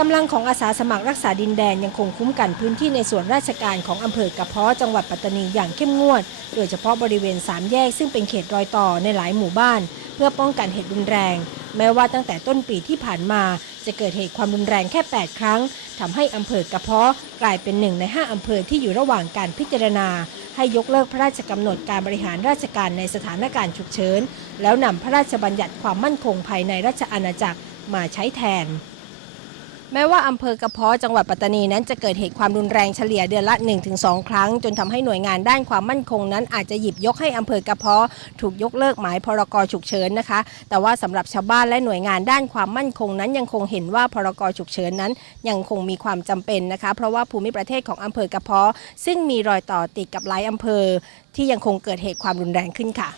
กำลังของอาสาสมัครรักษาดินแดนยังคงคุ้มกันพื้นที่ในส่วนราชการของอำเภอกระเพาะจังหวัดปัตตานีอย่างเข้มงวด โดยเฉพาะบริเวณสามแยกซึ่งเป็นเขตรอยต่อในหลายหมู่บ้าน เพื่อป้องกันเหตุรุนแรง แม้ว่าตั้งแต่ต้นปีที่ผ่านมา จะเกิดเหตุความรุนแรงแค่ 8 ครั้งทำให้อำเภอกระเพาะกลายเป็นหนึ่งใน 5อำเภอที่อยู่ระหว่างการพิจารณา ให้ยกเลิกพระราชกำหนดการบริหารราชการในสถานการณ์ฉุกเฉินแล้วนำพระราชบัญญัติความมั่นคงภายในราชอาณาจักรมาใช้แทน แม้ว่าอำเภอกระเพาะจังหวัดปัตตานีนั้นจะเกิดเหตุความรุนแรงเฉลี่ยเดือนละ 1-2 ครั้ง จนทำให้หน่วยงานด้านความมั่นคงนั้นอาจจะหยิบยกให้อำเภอกระเพาะถูกยกเลิกหมายพรกฉุกเฉินนะคะ แต่ว่าสำหรับชาวบ้านและหน่วยงานด้านความมั่นคงนั้นยังคงเห็นว่าพรกฉุกเฉินนั้น ยังคงมีความจำเป็นนะคะ เพราะว่าภูมิประเทศของอำเภอกระเพาะซึ่งมีรอยต่อติดกับหลายอำเภอ ที่ยังคงเกิดเหตุความรุนแรงขึ้นค่ะ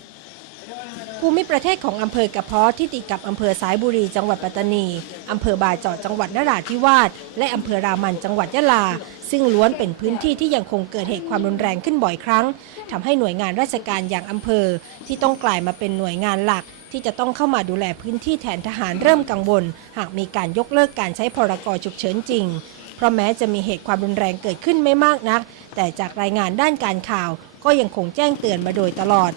ภูมิประเทศของอำเภอกระเพาะที่ติดกับอำเภอสายบุรีจังหวัดปัตตานีอำเภอบาเจาะจังหวัดนราธิวาสและอำเภอรามันจังหวัดยะลา ซึ่งล้วนเป็นพื้นที่ที่ยังคงเกิดเหตุความรุนแรงขึ้นบ่อยครั้งทำให้หน่วยงานราชการอย่างอำเภอ ที่ต้องกลายมาเป็นหน่วยงานหลัก ที่จะต้องเข้ามาดูแลพื้นที่แทนทหารเริ่มกังวล หากมีการยกเลิกการใช้พรกฉุกเฉินจริงเพราะแม้จะมีเหตุความรุนแรงเกิดขึ้นไม่มากนัก แต่จากรายงานด้านการข่าวก็ยังคงแจ้งเตือนมาโดยตลอด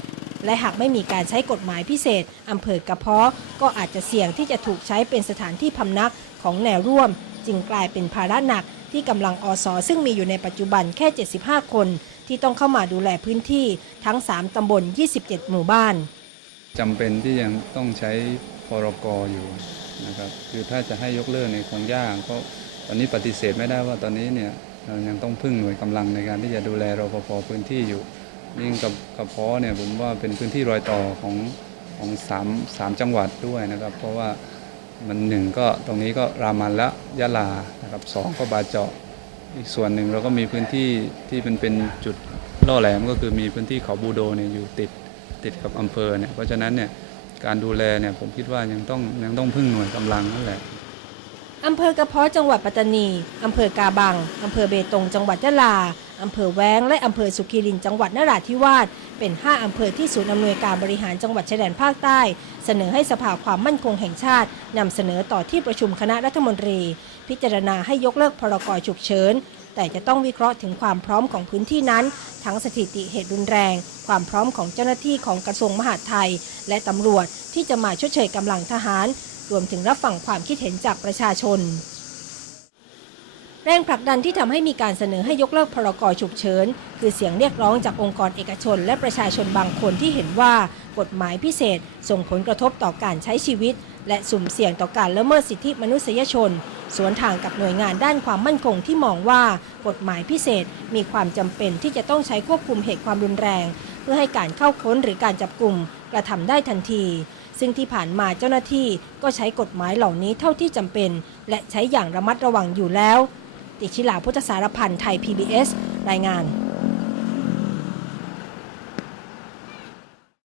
และหากไม่มีการใช้กฎหมายพิเศษอำเภอกระเพาะ ก็อาจจะเสี่ยงที่จะถูกใช้เป็นสถานที่พำนักของแนวร่วม จึงกลายเป็นภาระหนักที่กำลังอสซึ่งมีอยู่ในปัจจุบันแค่ 75 คน ที่ต้องเข้ามาดูแลพื้นที่ทั้ง 3 ตำบล 27 หมู่บ้านจำเป็นที่ยังต้องใช้พรกอยู่นะครับคือถ้าจะให้ยกเลิกในคงยากก็ตอนนี้ปฏิเสธไม่ได้ว่าตอนนี้เนี่ยเรายังต้องพึ่งหน่วยกำลังในการที่จะดูแลรปภพื้นที่อยู่ ยิ่งกับกระเพาะเนี่ยผมว่าเป็นพื้นที่รอยต่อของของสามสามจังหวัดด้วยนะครับ เพราะว่ามันหนึ่งก็ตรงนี้ก็รามันและยะลานะครับสองก็บาเจาะอีกส่วนหนึ่งเราก็มีพื้นที่ที่เป็นเป็นจุดล่อแหลมก็คือมีพื้นที่เขาบูโดเนี่ยอยู่ติดติดกับอำเภอเนี่ยเพราะฉะนั้นเนี่ยการดูแลเนี่ยผมคิดว่ายังต้องยังต้องพึ่งหน่วยกำลังนั่นแหละอำเภอกระเพาะจังหวัดปัตตานีอำเภอกาบังอำเภอเบตงจังหวัดยะลา อำเภอแว้ง และอำเภอสุขีรินจังหวัดนราธิวาสเป็น 5 อำเภอที่ศูนย์อำนวยการบริหารจังหวัดชายแดนภาคใต้ เสนอให้สภาความมั่นคงแห่งชาตินำเสนอต่อที่ประชุมคณะรัฐมนตรี พิจารณาให้ยกเลิกพรกฉุกเฉินแต่จะต้องวิเคราะห์ถึงความพร้อมของพื้นที่นั้น ทั้งสถิติเหตุรุนแรง ความพร้อมของเจ้าหน้าที่ของกระทรวงมหาดไทย และตำรวจที่จะมาชดเชยกำลังทหาร รวมถึงรับฟังความคิดเห็นจากประชาชน แรงผลักดันที่ทำให้มีการเสนอให้ยกเลิกพรกฉุกเฉิน คือเสียงเรียกร้องจากองค์กรเอกชน และประชาชนบางคนที่เห็นว่ากฎหมายพิเศษ ส่งผลกระทบต่อการใช้ชีวิต และสุ่มเสี่ยงต่อการละเมิดสิทธิมนุษยชน สวนทางกับหน่วยงานด้านความมั่นคงที่มองว่ากฎหมายพิเศษมีความจำเป็นที่จะต้องใช้ควบคุมเหตุความรุนแรง เพื่อให้การเข้าค้นหรือการจับกลุ่มกระทำได้ทันทีซึ่งที่ผ่านมาเจ้าหน้าที่ก็ใช้กฎหมายเหล่านี้เท่าที่จำเป็น และใช้อย่างระมัดระวังอยู่แล้ว ติชิลาพุทธสารพันธ์ไทย PBS รายงาน